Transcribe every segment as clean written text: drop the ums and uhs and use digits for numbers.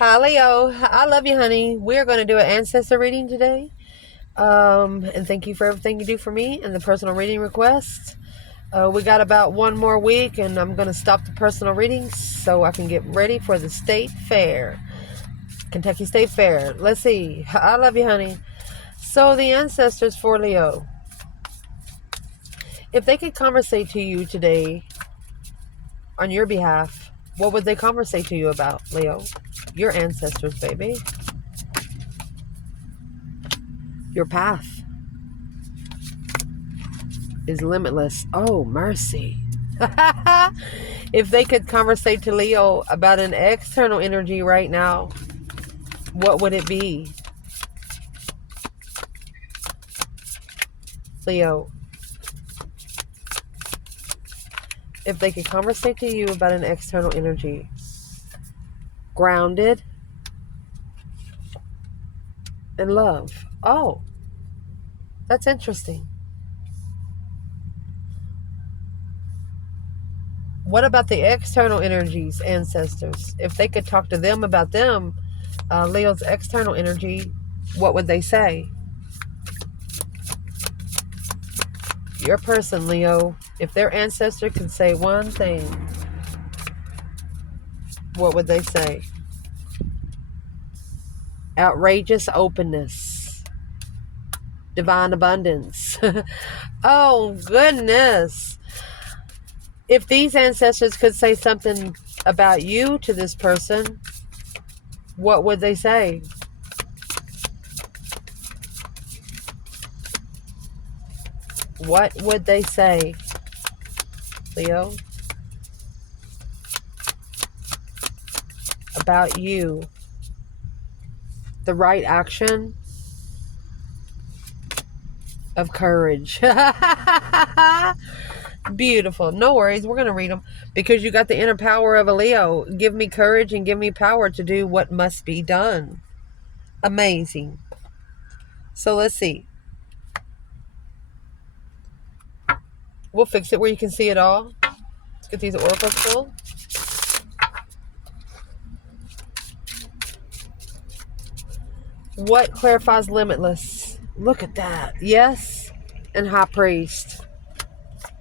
Hi, Leo. I love you, honey. We're going to do an ancestor reading today. And thank you for everything you do for me and the personal reading requests. We got about one more week, and I'm going to stop the personal readings so I can get ready for the state fair. Kentucky State Fair. Let's see. I love you, honey. So the ancestors for Leo. If they could conversate to you today on your behalf, what would they conversate to you about, Leo? Your ancestors, baby. Your path is limitless. Oh, mercy. If they could conversate to Leo about an external energy right now, what would it be? Leo, if they could conversate to you about an external energy, grounded and love. Oh, that's interesting. What about the external energies, ancestors? If they could talk to them about them, Leo's external energy, what would they say? Your person, Leo, if their ancestor could say one thing, what would they say? Outrageous openness. Divine abundance. Oh, goodness. If these ancestors could say something about you to this person, what would they say? What would they say, Leo, about you? The right action of courage. Beautiful. No worries. We're going to read them because you got the inner power of a Leo. Give me courage and give me power to do what must be done. Amazing. So let's see. We'll fix it where you can see it all. Let's get these oracles full. What clarifies limitless? Look at that. Yes. And high priest.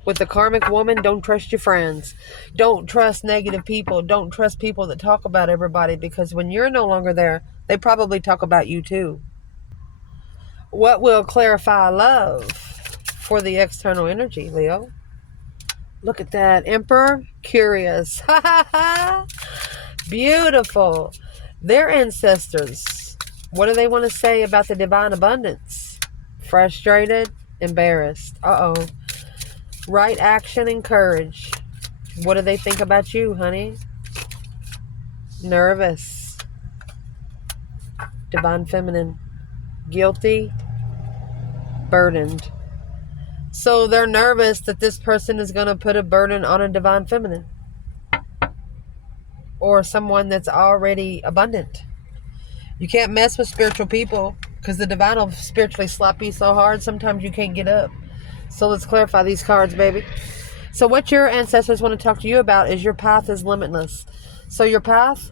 With the karmic woman, don't trust your friends. Don't trust negative people. Don't trust people that talk about everybody, because when you're no longer there, they probably talk about you too. What will clarify love for the external energy, Leo? Look at that. Emperor, curious. Beautiful. Their ancestors, what do they want to say about the divine abundance? Frustrated, embarrassed. Uh-oh. Right action and courage. What do they think about you, honey? Nervous. Divine feminine. Guilty. Burdened. So they're nervous that this person is going to put a burden on a divine feminine. Or someone that's already abundant. You can't mess with spiritual people because the divine will spiritually slap you so hard sometimes you can't get up. So let's clarify these cards, baby. So what your ancestors want to talk to you about is your path is limitless. So your path,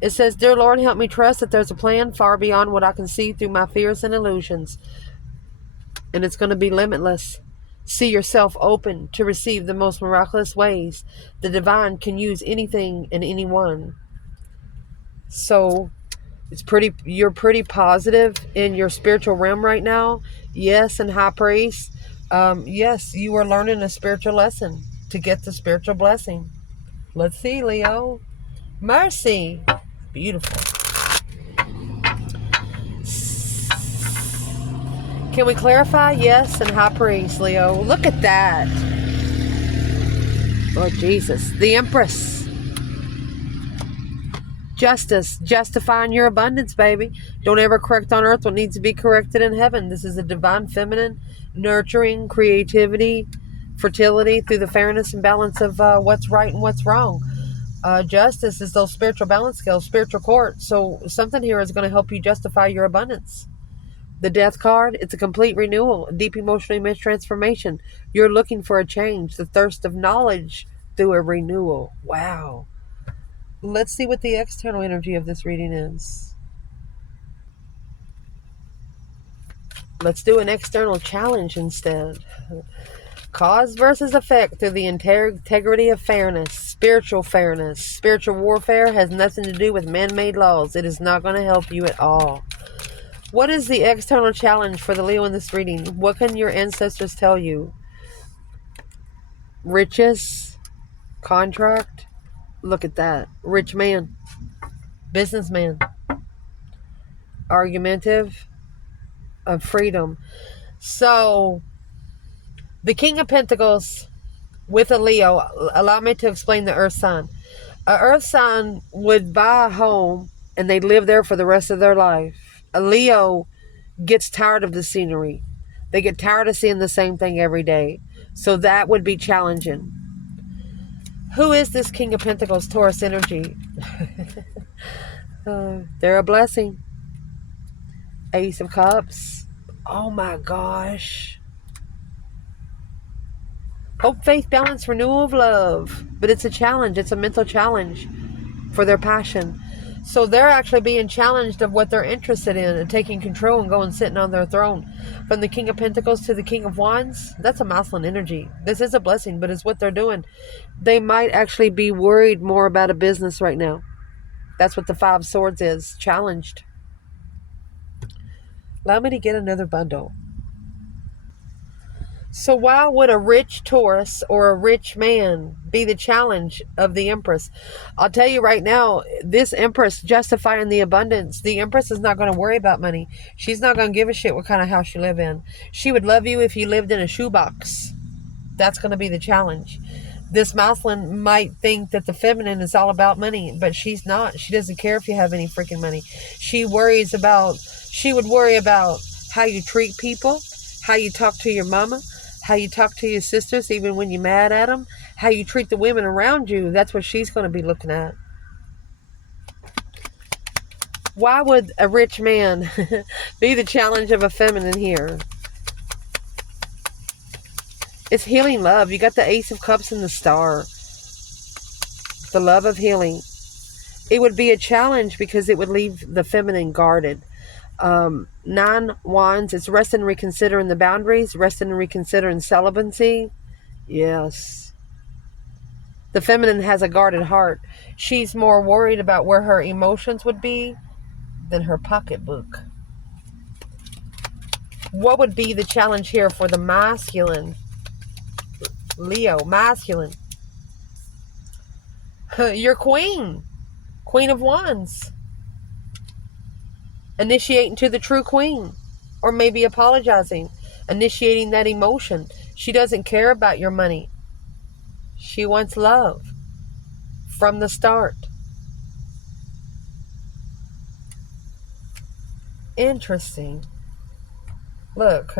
it says, Dear Lord, help me trust that there's a plan far beyond what I can see through my fears and illusions. And it's going to be limitless. See yourself open to receive the most miraculous ways. The divine can use anything and anyone. So you're pretty positive in your spiritual realm right now. Yes, and high priest. Yes, you are learning a spiritual lesson to get the spiritual blessing. Let's see, Leo. Mercy. Beautiful. Can we clarify? Yes, and high priest, Leo. Look at that. Oh, Jesus. The Empress. Justice. Justifying your abundance, baby. Don't ever correct on earth what needs to be corrected in heaven. This is a divine feminine, nurturing, creativity, fertility through the fairness and balance of what's right and what's wrong. Justice is those spiritual balance scales, spiritual court. So something here is going to help you justify your abundance. The death card, it's a complete renewal, a deep emotional image transformation. You're looking for a change, the thirst of knowledge through a renewal. Wow. Let's see what the external energy of this reading is. Let's do an external challenge instead. Cause versus effect through the integrity of fairness, spiritual fairness. Spiritual warfare has nothing to do with man-made laws. It is not going to help you at all. What is the external challenge for the Leo in this reading? What can your ancestors tell you? Riches, contract. Look at that. Rich man, businessman, argumentative, of freedom. So, the King of Pentacles with a Leo, allow me to explain the Earth sign. A Earth sign would buy a home and they live there for the rest of their life. A Leo gets tired of the scenery. They get tired of seeing the same thing every day. So that would be challenging. Who is this King of Pentacles, Taurus energy? They're a blessing. Ace of Cups. Oh my gosh. Hope, faith, balance, renewal of love. But it's a challenge. It's a mental challenge for their passion. So they're actually being challenged of what they're interested in and taking control and going sitting on their throne. From the King of Pentacles to the King of Wands, that's a masculine energy. This is a blessing, but it's what they're doing. They might actually be worried more about a business right now. That's what the Five of Swords is, challenged. Allow me to get another bundle. So why would a rich Taurus or a rich man be the challenge of the Empress? I'll tell you right now, this Empress justifying the abundance, the Empress is not going to worry about money. She's not going to give a shit what kind of house you live in. She would love you if you lived in a shoebox. That's going to be the challenge. This masculine might think that the feminine is all about money, but she's not. She doesn't care if you have any freaking money. She would worry about how you treat people, how you talk to your mama, how you talk to your sisters, even when you're mad at them, how you treat the women around you. That's what she's going to be looking at. Why would a rich man be the challenge of a feminine here? It's healing love. You got the Ace of Cups and the Star. The love of healing. It would be a challenge because it would leave the feminine guarded. 9 Wands, it's resting and reconsidering the boundaries, resting and reconsidering celibacy. Yes. The feminine has a guarded heart. She's more worried about where her emotions would be than her pocketbook. What would be the challenge here for the masculine? Leo, masculine. Your queen. Queen of Wands. Initiating to the true queen. Or maybe apologizing. Initiating that emotion. She doesn't care about your money. She wants love. From the start. Interesting. Look.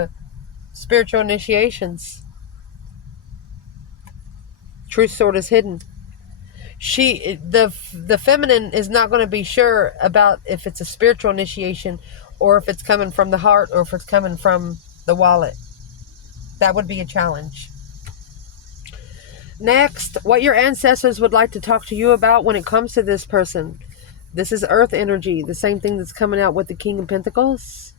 Spiritual initiations. Truth sword is hidden. The feminine is not going to be sure about if it's a spiritual initiation or if it's coming from the heart or if it's coming from the wallet. That would be a challenge. Next, what your ancestors would like to talk to you about when it comes to this person. This is earth energy, the same thing that's coming out with the King of Pentacles.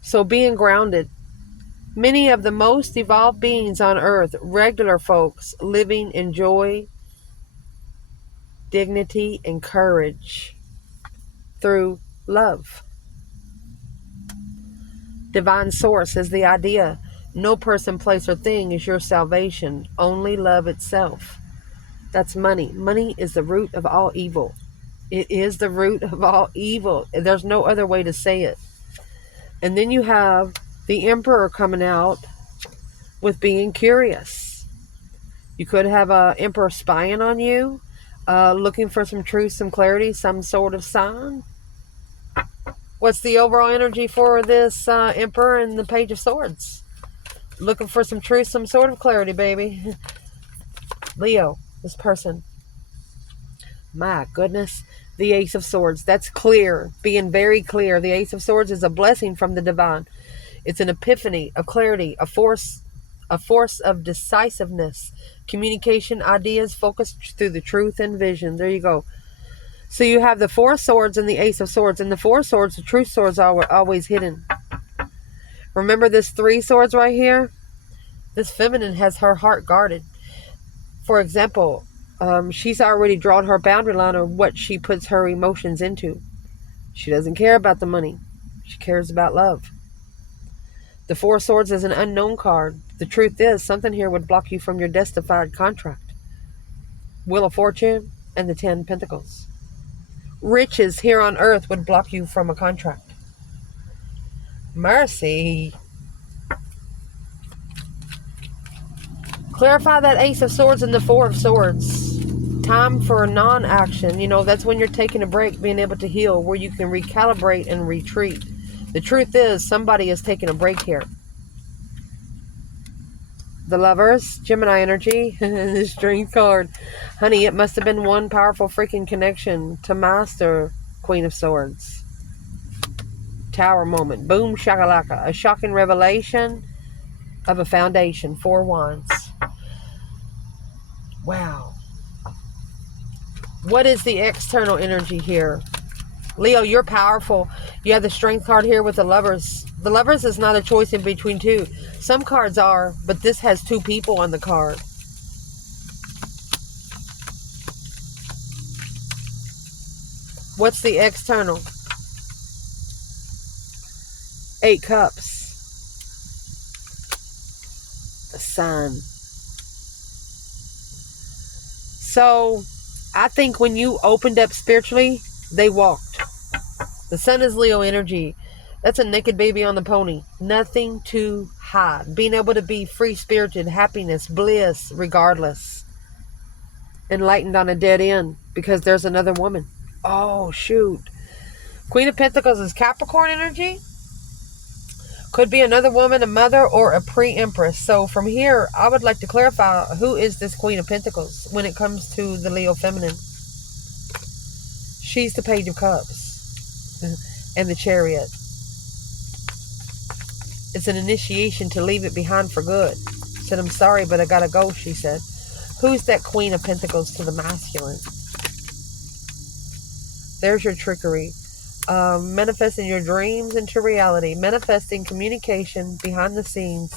So being grounded. Many of the most evolved beings on earth, regular folks, living in joy, dignity, and courage through love. Divine source is the idea. No person, place, or thing is your salvation. Only love itself. That's money. Money is the root of all evil. It is the root of all evil. There's no other way to say it. And then you have the Emperor coming out with being curious. You could have an Emperor spying on you, looking for some truth, some clarity, some sort of sign. What's the overall energy for this Emperor and the Page of Swords? Looking for some truth, some sort of clarity, baby. Leo, this person. My goodness. The Ace of Swords. That's clear. Being very clear. The Ace of Swords is a blessing from the divine. It's an epiphany of clarity, a force a force of decisiveness, communication, ideas focused through the truth and vision. There you go. So you have the Four of Swords and the Ace of Swords. And the Four of Swords, the truth swords are always hidden. Remember this Three Swords right here? This feminine has her heart guarded. For example, she's already drawn her boundary line on what she puts her emotions into. She doesn't care about the money. She cares about love. The Four of Swords is an unknown card. The truth is, something here would block you from your destined contract. Wheel of Fortune and the 10 Pentacles. Riches here on earth would block you from a contract. Mercy. Clarify that Ace of Swords and the Four of Swords. Time for non-action. You know, that's when you're taking a break, being able to heal, where you can recalibrate and retreat. The truth is, somebody is taking a break here. The Lovers, Gemini energy, and the Strength card. Honey, it must have been one powerful freaking connection to master Queen of Swords. Tower moment. Boom, shakalaka. A shocking revelation of a foundation. Four Wands. Wow. What is the external energy here? Leo, you're powerful. You have the Strength card here with the Lovers. The Lovers is not a choice in between two. Some cards are, but this has two people on the card. What's the external? 8 Cups. The Sun. So, I think when you opened up spiritually, they walked. The Sun is Leo energy. That's a naked baby on the pony. Nothing to hide. Being able to be free-spirited, happiness, bliss, regardless. Enlightened on a dead end because there's another woman. Oh, shoot. Queen of Pentacles is Capricorn energy. Could be another woman, a mother, or a pre-empress. So from here, I would like to clarify who is this Queen of Pentacles when it comes to the Leo feminine. She's the Page of Cups and the Chariot. It's an initiation to leave it behind for good. Said, I'm sorry, but I gotta go, she said. Who's that Queen of Pentacles to the masculine? There's your trickery. Manifesting your dreams into reality. Manifesting communication behind the scenes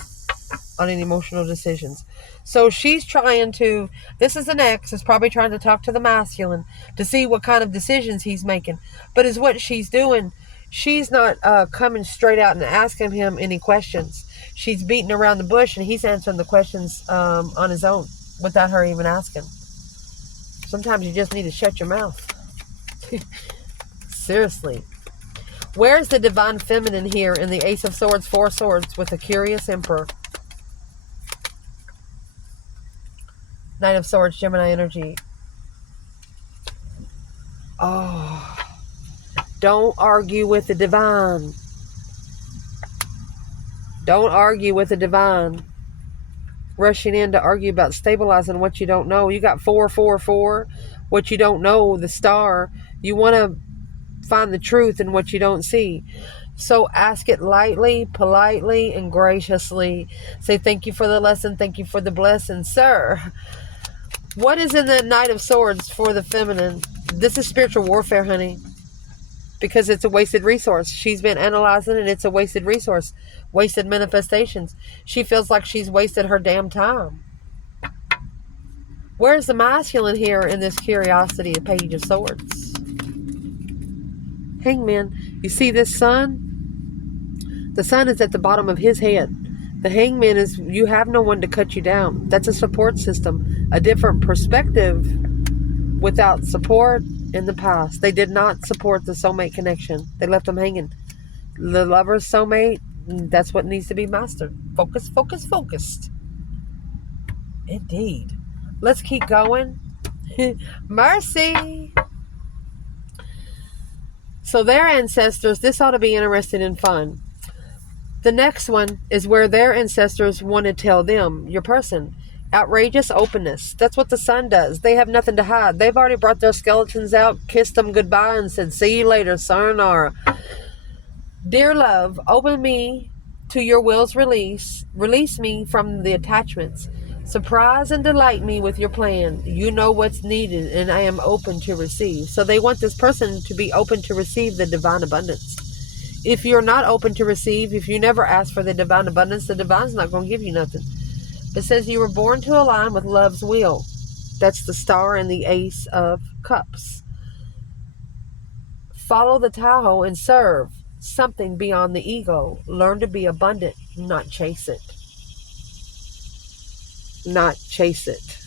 on any emotional decisions. So she's trying to, this is an ex, is probably trying to talk to the masculine to see what kind of decisions he's making. But is what she's doing, she's not coming straight out and asking him any questions. She's beating around the bush and he's answering the questions on his own without her even asking. Sometimes you just need to shut your mouth. Seriously. Where's the divine feminine here in the Ace of Swords, Four Swords with the Curious Emperor? Knight of Swords, Gemini energy. Oh. Don't argue with the divine. Don't argue with the divine. Rushing in to argue about stabilizing what you don't know. You got 444. What you don't know, the star. You want to find the truth in what you don't see. So ask it lightly, politely, and graciously. Say thank you for the lesson. Thank you for the blessing. Sir, what is in the Knight of Swords for the feminine? This is spiritual warfare, honey. Because it's a wasted resource. She's been analyzing it. It's a wasted resource. Wasted manifestations. She feels like she's wasted her damn time. Where's the masculine here in this curiosity, a Page of Swords? Hangman. You see this sun? The sun is at the bottom of his head. The hangman is, you have no one to cut you down. That's a support system. A different perspective without support in the past. They did not support the soulmate connection. They left them hanging. The lover's soulmate, that's what needs to be mastered. Focus, focus, focused. Indeed. Let's keep going. Mercy. So their ancestors, this ought to be interesting and fun. The next one is where their ancestors want to tell them, your person, outrageous openness. That's what the sun does. They have nothing to hide. They've already brought their skeletons out, kissed them goodbye, and said, see you later, sayonara. Dear love, open me to your will's release. Release me from the attachments. Surprise and delight me with your plan. You know what's needed, and I am open to receive. So they want this person to be open to receive the divine abundance. If you're not open to receive, if you never ask for the divine abundance, the divine's not going to give you nothing. It says you were born to align with love's will. That's the star and the ace of cups. Follow the Tahoe and serve something beyond the ego. Learn to be abundant, not chase it. Not chase it.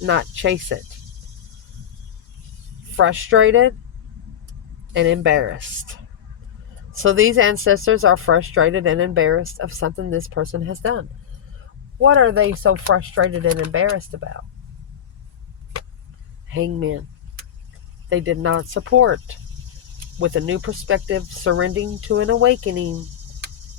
Not chase it. Frustrated and embarrassed. So these ancestors are frustrated and embarrassed of something this person has done. What are they so frustrated and embarrassed about? Hangman. They did not support with a new perspective, surrendering to an awakening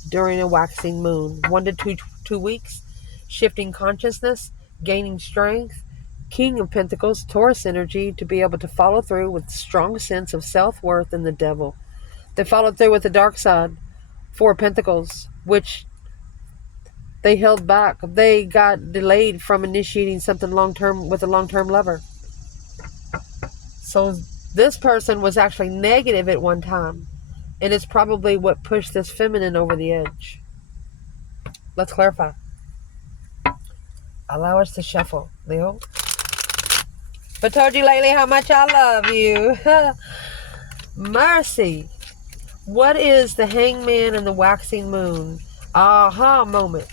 during a waxing moon. 1 to 2 weeks, shifting consciousness, gaining strength. King of Pentacles, Taurus energy, to be able to follow through with strong sense of self-worth and the devil. They followed through with the dark side, 4 Pentacles, which they held back. They got delayed from initiating something long-term with a long-term lover. So this person was actually negative at one time, and it's probably what pushed this feminine over the edge. Let's clarify. Allow us to shuffle, Leo. But told you lately how much I love you. Mercy. What is the hangman and the waxing moon? Aha moment.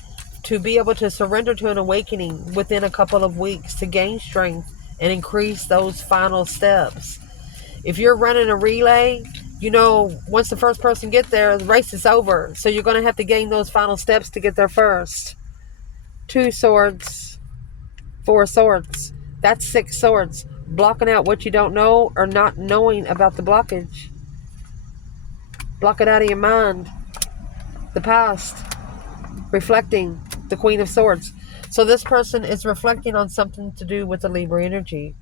To be able to surrender to an awakening within a couple of weeks, to gain strength and increase those final steps. If you're running a relay, you know, once the first person gets there, the race is over. So you're going to have to gain those final steps to get there first. 2 swords, 4 swords. That's 6 swords. Blocking out what you don't know or not knowing about the blockage. Block it out of your mind. The past. Reflecting. The Queen of Swords. So this person is reflecting on something to do with the Libra energy.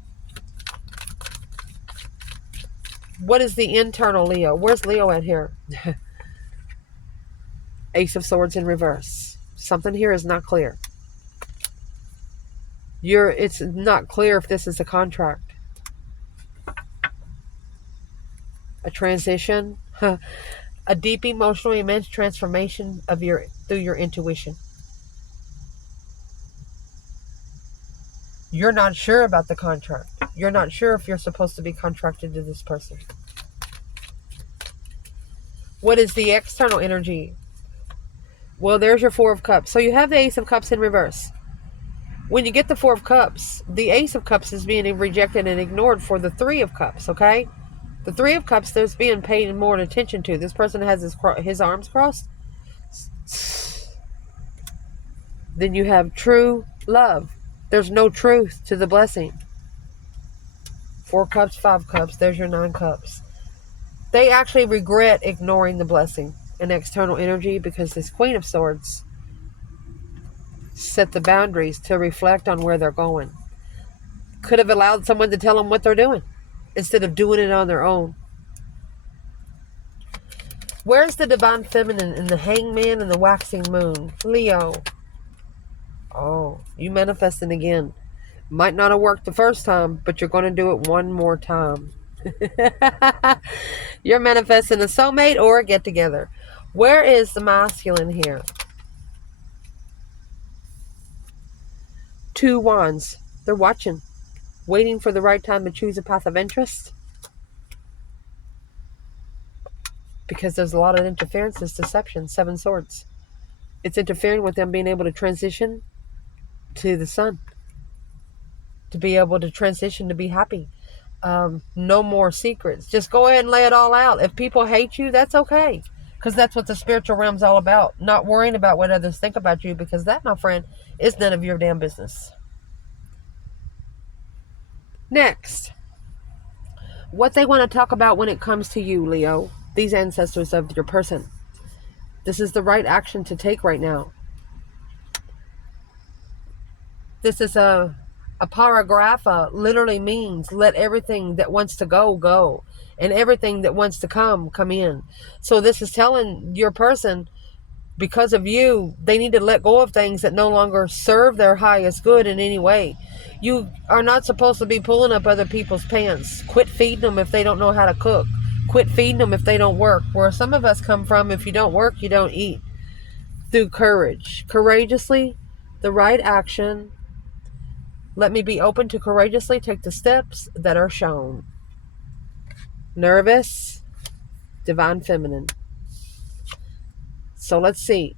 What is the internal Leo? Where's Leo at here? Ace of Swords in reverse. Something here is not clear. It's not clear if this is a contract. A transition. A deep emotional immense transformation of through your intuition. You're not sure about the contract. You're not sure if you're supposed to be contracted to this person. What is the external energy? Well, there's your 4 of Cups. So you have the Ace of Cups in reverse. When you get the 4 of Cups, the Ace of Cups is being rejected and ignored for the 3 of Cups, okay? The 3 of Cups, there's being paid more attention to. This person has his arms crossed. Then you have true love. There's no truth to the blessing. 4 cups, 5 cups. There's your 9 cups. They actually regret ignoring the blessing and external energy because this Queen of Swords set the boundaries to reflect on where they're going. Could have allowed someone to tell them what they're doing instead of doing it on their own. Where's the divine feminine in the hangman and the waxing moon? Leo. Oh, you manifesting again. Might not have worked the first time, but you're going to do it one more time. You're manifesting a soulmate or a get-together. Where is the masculine here? 2 wands. They're watching. Waiting for the right time to choose a path of interest. Because there's a lot of interference, this deception. 7 swords. It's interfering with them being able to transition to the sun. To be able to transition, to be happy. No more secrets. Just go ahead and lay it all out. If people hate you, that's okay. Because that's what the spiritual realm's all about. Not worrying about what others think about you. Because that, my friend, is none of your damn business. Next. What they want to talk about when it comes to you, Leo. These ancestors of your person. This is the right action to take right now. This is a paragrapha literally means let everything that wants to go, go. And everything that wants to come in. So this is telling your person, Because of you, they need to let go of things that no longer serve their highest good in any way. You are not supposed to be pulling up other people's pants. Quit feeding them if they don't know how to cook. Quit feeding them if they don't work. Where some of us come from, if you don't work, you don't eat. Through courage. Courageously, the right action. Let me be open to courageously take the steps that are shown. Nervous, divine feminine. So let's see.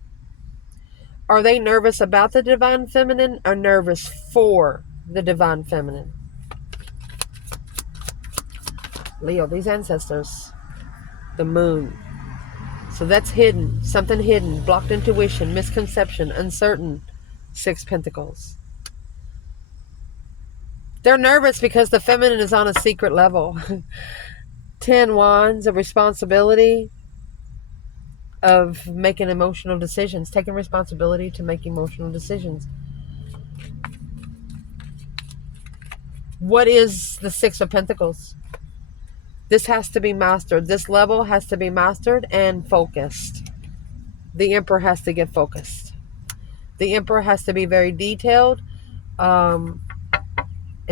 Are they nervous about the divine feminine or nervous for the divine feminine? Leo, these ancestors. The moon. So that's hidden. Something hidden. Blocked intuition. Misconception. Uncertain. 6 Pentacles. They're nervous because the feminine is on a secret level. 10 Wands. A responsibility of making emotional decisions. Taking responsibility to make emotional decisions. What is the 6 of Pentacles? This has to be mastered. This level has to be mastered and focused. The Emperor has to get focused. The Emperor has to be very detailed and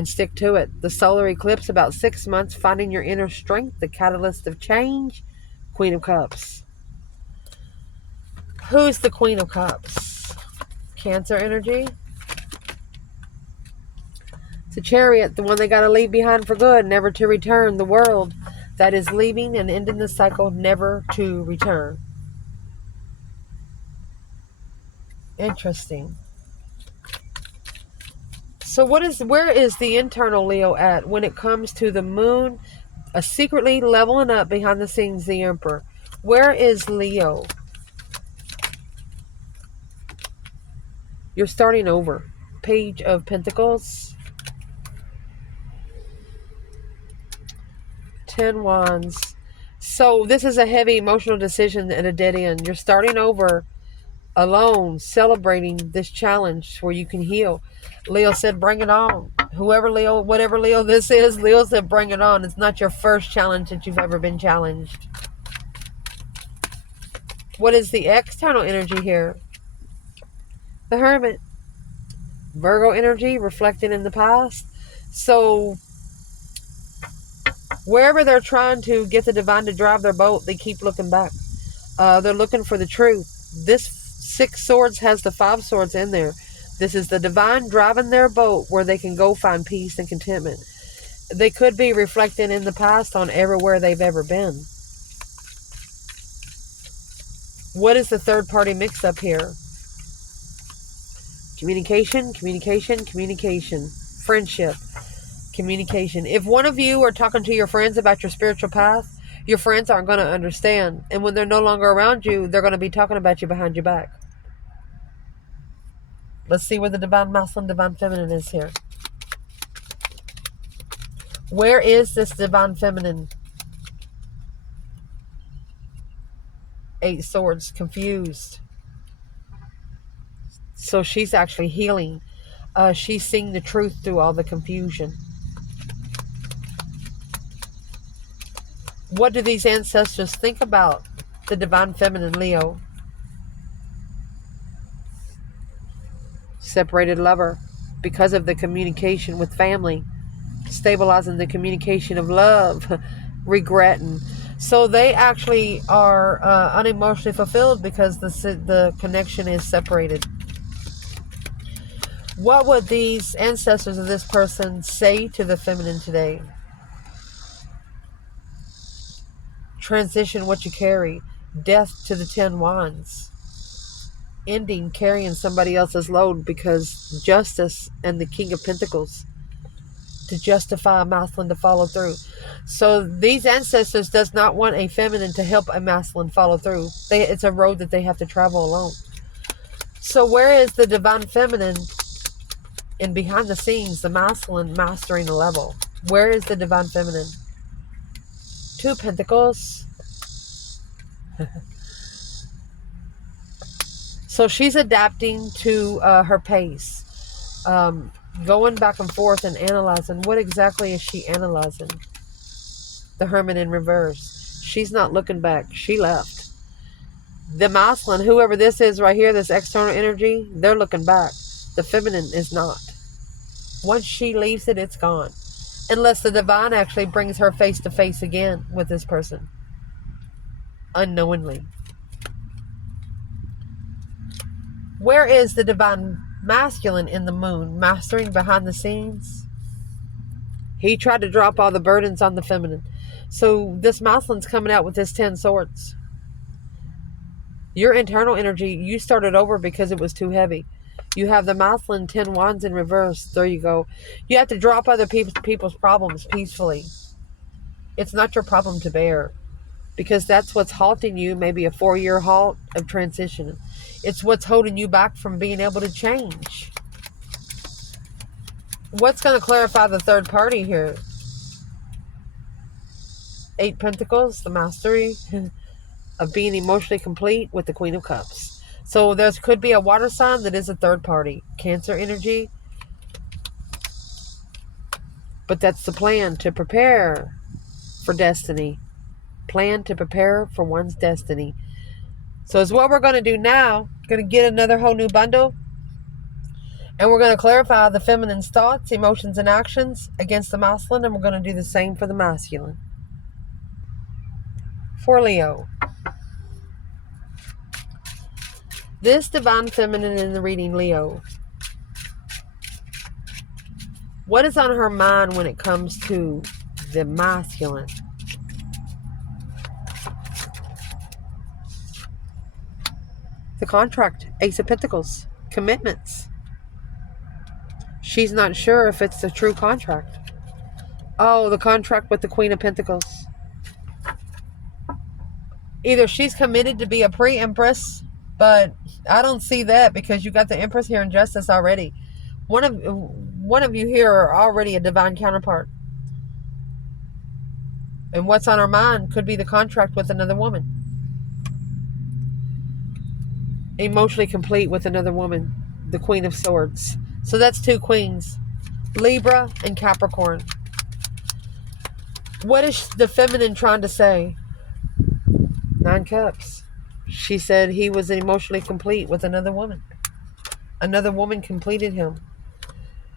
stick to it. The solar eclipse, about 6 months, finding your inner strength, the catalyst of change. Queen of Cups. Who's the Queen of Cups? Cancer energy. It's a Chariot, the one they got to leave behind for good, never to return. The world that is leaving and ending the cycle, never to return. Interesting. So where is the internal Leo at when it comes to the moon, secretly leveling up behind the scenes, the Emperor? Where is Leo? You're starting over. Page of Pentacles. 10 Wands. So this is a heavy emotional decision at a dead end. You're starting over alone, celebrating this challenge where you can heal. Leo said, bring it on. Whoever Leo, whatever Leo this is, Leo said, bring it on. It's not your first challenge that you've ever been challenged. What is the external energy here? The Hermit. Virgo energy, reflecting in the past. So wherever they're trying to get the divine to drive their boat, they keep looking back. They're looking for the truth. This 6 Swords has the 5 Swords in there. This is the divine driving their boat where they can go find peace and contentment. They could be reflecting in the past on everywhere they've ever been. What is the third party mix up here? Communication, communication, communication. Friendship, communication. If one of you are talking to your friends about your spiritual path, your friends aren't going to understand. And when they're no longer around you, they're going to be talking about you behind your back. Let's see where the divine masculine, divine feminine is here. Where is this divine feminine? 8 Swords, confused. So she's actually healing. She's seeing the truth through all the confusion. What do these ancestors think about the divine feminine, Leo? Separated lover, because of the communication with family, stabilizing the communication of love, regretting. So they actually are unemotionally fulfilled because the connection is separated. What would these ancestors of this person say to the feminine today? Transition what you carry. Death to the 10 Wands. Ending carrying somebody else's load, because justice and the King of Pentacles. To justify a masculine to follow through. So these ancestors does not want a feminine to help a masculine follow through. It's a road that they have to travel alone. So where is the divine feminine? And behind the scenes, the masculine mastering a level. Where is the divine feminine? 2 Pentacles. So she's adapting to her pace. Going back and forth and analyzing. What exactly is she analyzing? The Hermit in reverse. She's not looking back. She left. The masculine, whoever this is right here, this external energy, they're looking back. The feminine is not. Once she leaves it, it's gone. Unless the divine actually brings her face to face again with this person. Unknowingly. Where is the divine masculine in the moon? Mastering behind the scenes? He tried to drop all the burdens on the feminine. So this masculine's coming out with this 10 swords. Your internal energy, you started over because it was too heavy. You have the masculine 10 wands in reverse. There you go. You have to drop other people's problems peacefully. It's not your problem to bear. Because that's what's halting you, maybe a 4-year halt of transition. It's what's holding you back from being able to change. What's going to clarify the third party here? 8 Pentacles, the mastery of being emotionally complete with the Queen of Cups. So there could be a water sign that is a third party. Cancer energy. But that's the plan, to prepare for destiny. Plan to prepare for one's destiny. So it's what we're going to do now. Going to get another whole new bundle. And we're going to clarify the feminine's thoughts, emotions, and actions against the masculine. And we're going to do the same for the masculine. For Leo. This divine feminine in the reading, Leo. What is on her mind when it comes to the masculine? The contract. Ace of Pentacles. Commitments. She's not sure if it's a true contract. Oh, the contract with the Queen of Pentacles. Either she's committed to be a pre-empress, but I don't see that because you got the Empress here in Justice already. One of you here are already a divine counterpart. And what's on her mind could be the contract with another woman. Emotionally complete with another woman. The Queen of Swords. So that's 2 queens. Libra and Capricorn. What is the feminine trying to say? 9 Cups. She said he was emotionally complete with another woman. Another woman completed him.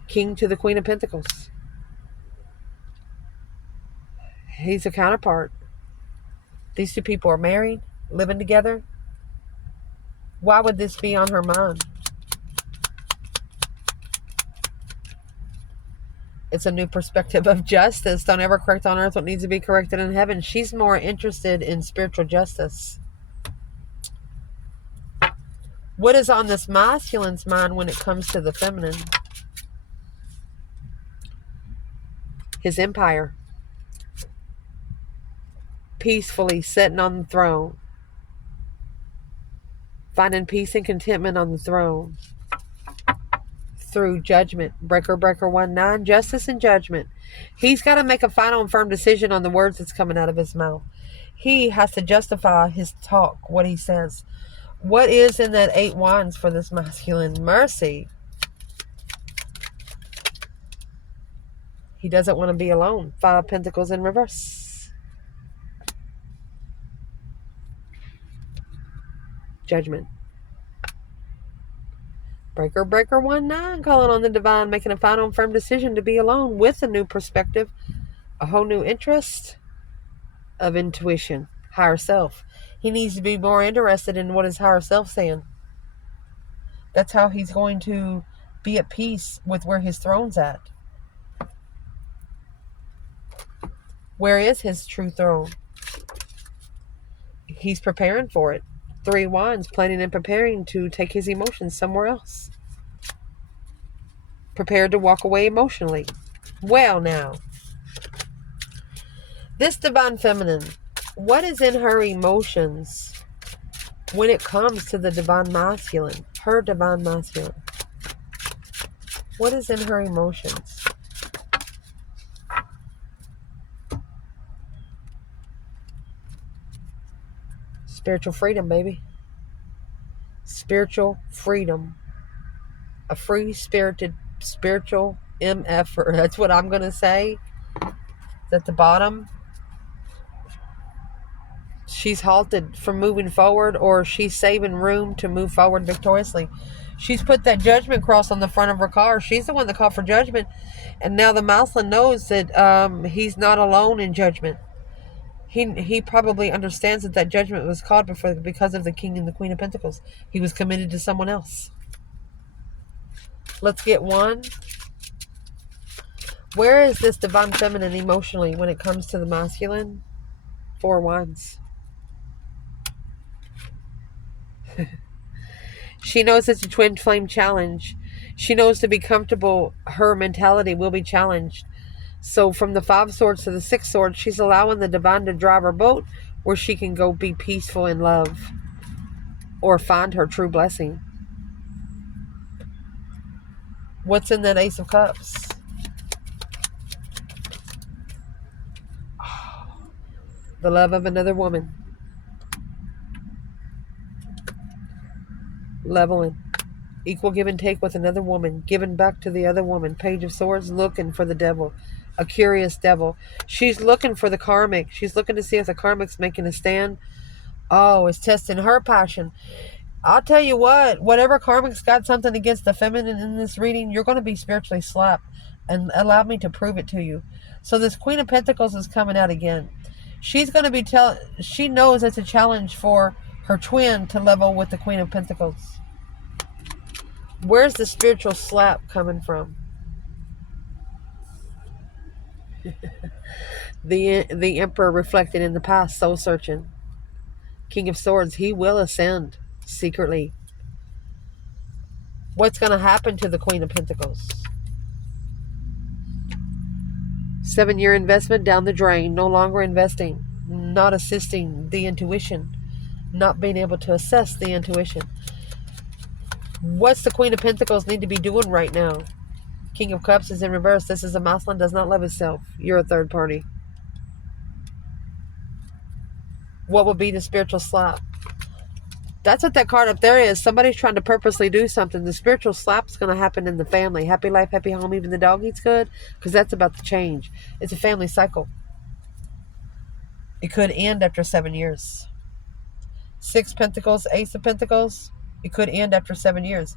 King to the Queen of Pentacles. He's a counterpart. These 2 people are married, living together. Why would this be on her mind? It's a new perspective of justice. Don't ever correct on earth what needs to be corrected in heaven. She's more interested in spiritual justice. What is on this masculine's mind when it comes to the feminine? His empire. Peacefully sitting on the throne. Finding peace and contentment on the throne. Through judgment. Breaker 1-9. Justice and judgment. He's got to make a final and firm decision on the words that's coming out of his mouth. He has to justify his talk, what he says. What is in that 8 wands for this masculine? Mercy. He doesn't want to be alone. 5 Pentacles in reverse. Judgment. Breaker 1-9, calling on the divine, making a final and firm decision to be alone with a new perspective, a whole new interest of intuition, higher self. He needs to be more interested in what his higher self saying. That's how he's going to be at peace with where his throne's at. Where is his true throne? He's preparing for it. 3 wands, planning and preparing to take his emotions somewhere else. Prepared to walk away emotionally. Well, now, this divine feminine, what is in her emotions when it comes to the divine masculine? Her divine masculine. What is in her emotions? Spiritual freedom, baby. Spiritual freedom. A free-spirited, spiritual MF. That's what I'm going to say. At the bottom. She's halted from moving forward, or she's saving room to move forward victoriously. She's put that judgment cross on the front of her car. She's the one that called for judgment. And now the Mousland knows that he's not alone in judgment. He probably understands that judgment was called before because of the King and the Queen of Pentacles. He was committed to someone else. Let's get one. Where is this divine feminine emotionally when it comes to the masculine? 4 wands. She knows it's a twin flame challenge. She knows to be comfortable, her mentality will be challenged. So from the 5 swords to the 6 swords, she's allowing the divine to drive her boat where she can go be peaceful in love or find her true blessing. What's in that Ace of Cups? The love of another woman. Leveling. Equal give and take with another woman. Giving back to the other woman. Page of Swords, looking for the devil. A curious devil. She's looking for the karmic. She's looking to see if the karmic's making a stand. Oh, it's testing her passion. I'll tell you what, whatever karmic's got something against the feminine in this reading, you're going to be spiritually slapped. And allow me to prove it to you. So this Queen of Pentacles is coming out again. She's going to be she knows it's a challenge for her twin to level with the Queen of Pentacles. Where's the spiritual slap coming from? The Emperor reflected in the past, soul searching. King of Swords, he will ascend secretly. What's going to happen to the Queen of Pentacles? 7-year investment down the drain, no longer investing, not assisting the intuition, not being able to assess the intuition. What's the Queen of Pentacles need to be doing right now? King of Cups is in reverse. This is a masculine, does not love itself. You're a third party. What would be the spiritual slap? That's what that card up there is. Somebody's trying to purposely do something. The spiritual slap is going to happen in the family. Happy life, happy home, even the dog eats good. Because that's about to change. It's a family cycle. It could end after 7 years. 6 Pentacles, Ace of Pentacles. It could end after 7 years.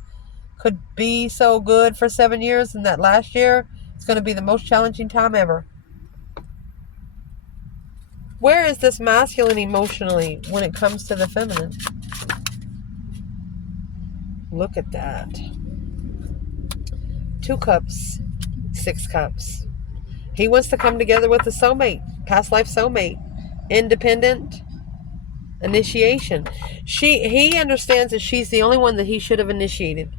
Could be so good for 7 years, and that last year, it's going to be the most challenging time ever. Where is this masculine emotionally when it comes to the feminine? Look at that. 2 cups, 6 cups. He wants to come together with a soulmate, past life soulmate, independent, initiation. He understands that she's the only one that he should have initiated.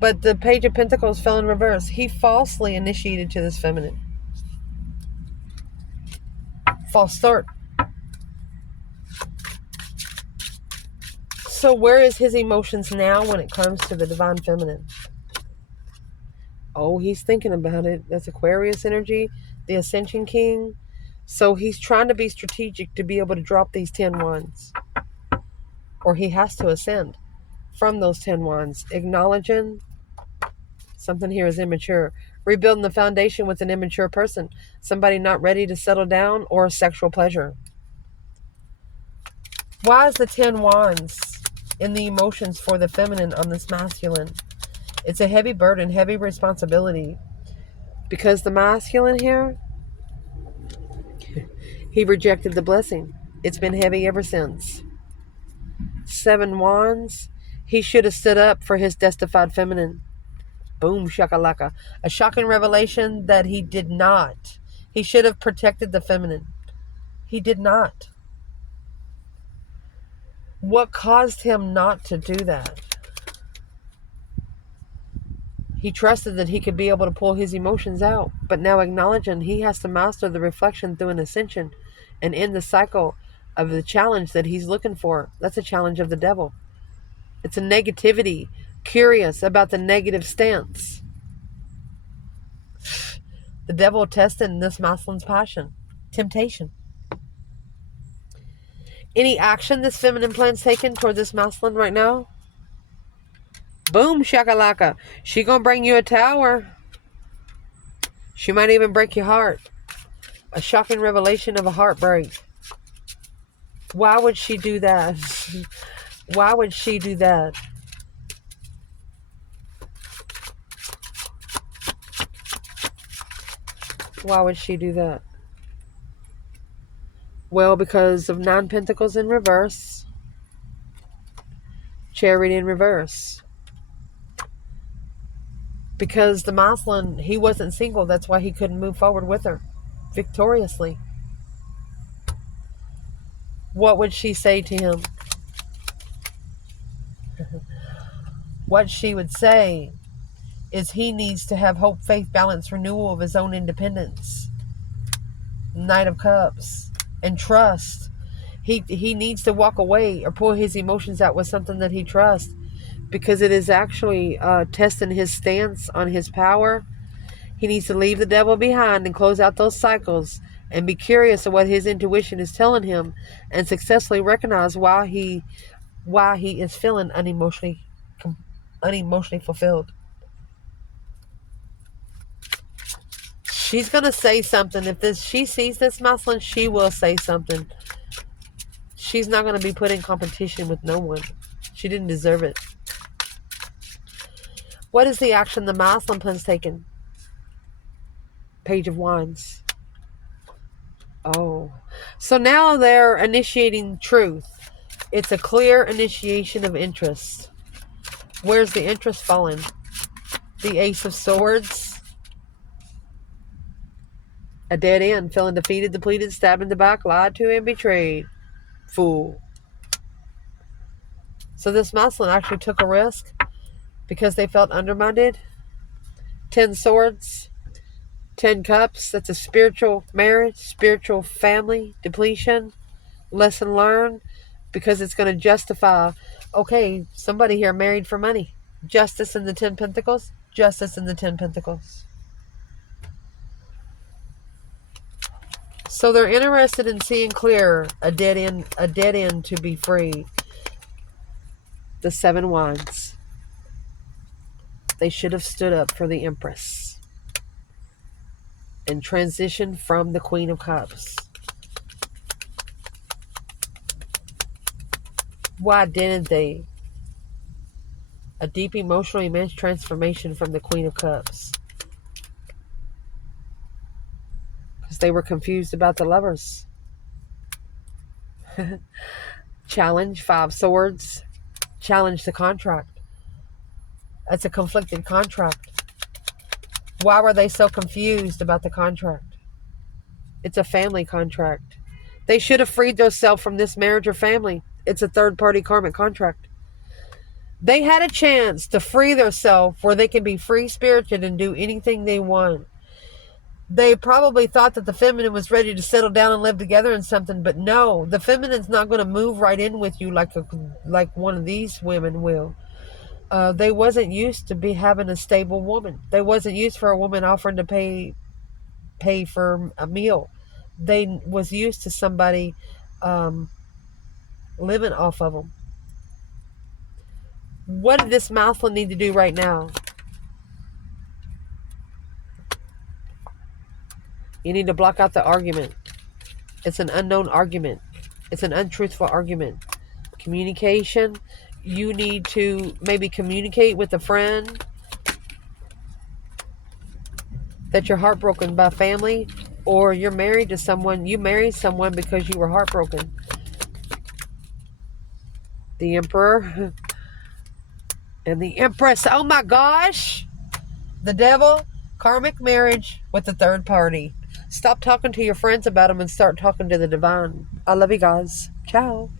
But the Page of Pentacles fell in reverse. He falsely initiated to this feminine. False start. So where is his emotions now when it comes to the divine feminine? Oh, he's thinking about it. That's Aquarius energy, the Ascension King. So he's trying to be strategic to be able to drop these 10 wands. Or he has to ascend from those 10 wands. Acknowledging something here is immature. Rebuilding the foundation with an immature person. Somebody not ready to settle down or sexual pleasure. Why is the 10 wands in the emotions for the feminine on this masculine? It's a heavy burden, heavy responsibility. Because the masculine here, he rejected the blessing. It's been heavy ever since. 7 wands, he should have stood up for his destified feminine. Boom, shakalaka. A shocking revelation that he did not. He should have protected the feminine. He did not. What caused him not to do that? He trusted that he could be able to pull his emotions out, but now acknowledging he has to master the reflection through an ascension and end the cycle of the challenge that he's looking for. That's a challenge of the devil. It's a negativity, curious about the negative stance. The devil testing this masculine's passion, temptation. Any action this feminine plan's taking toward this masculine right now? Boom, shakalaka. She gonna bring you a tower. She might even break your heart. A shocking revelation of a heartbreak. Why would she do that? Why would she do that? Why would she do that? Well, because of 9 Pentacles in reverse. Chariot in reverse. Because the Moslem, he wasn't single. That's why he couldn't move forward with her victoriously. What would she say to him? What she would say is he needs to have hope, faith, balance, renewal of his own independence. Knight of Cups. And trust. He needs to walk away or pull his emotions out with something that he trusts, because it is actually testing his stance on his power. He needs to leave the devil behind and close out those cycles and be curious of what his intuition is telling him, and successfully recognize why he is feeling unemotionally fulfilled. She's going to say something. If she sees this Muslim, she will say something. She's not going to be put in competition with no one. She didn't deserve it. What is the action the Muslim has taken? Page of Wands. Oh. So now they're initiating truth. It's a clear initiation of interest. Where's the interest fallen? The Ace of Swords. A dead end. Feeling defeated, depleted, stabbed in the back, lied to, and betrayed. Fool. So this Muslim actually took a risk because they felt undermined. 10 Swords. 10 Cups. That's a spiritual marriage, spiritual family depletion. Lesson learned. Because it's going to justify, okay, somebody here married for money. Justice in the 10 Pentacles. Justice in the 10 Pentacles. So they're interested in seeing clear, a dead end to be free. The 7 Wands. They should have stood up for the Empress and transitioned from the Queen of Cups. Why didn't they? A deep emotional immense transformation from the Queen of Cups. Because they were confused about the Lovers. Challenge, 5 Swords. Challenge the contract. That's a conflicted contract. Why were they so confused about the contract? It's a family contract. They should have freed themselves from this marriage or family. It's a third-party karmic contract. They had a chance to free themselves where they can be free-spirited and do anything they want. They probably thought that the feminine was ready to settle down and live together in something, but no, the feminine's not going to move right in with you like one of these women will. They wasn't used to be having a stable woman. They wasn't used for a woman offering to pay for a meal. They was used to somebody living off of them. What did this mouthful need to do right now? You need to block out the argument. It's an unknown argument. It's an untruthful argument. Communication. You need to maybe communicate with a friend that you're heartbroken by family, or you're married to someone. You married someone because you were heartbroken. The Emperor and the Empress. Oh my gosh. The devil. Karmic marriage with the third party. Stop talking to your friends about them and start talking to the divine. I love you guys. Ciao.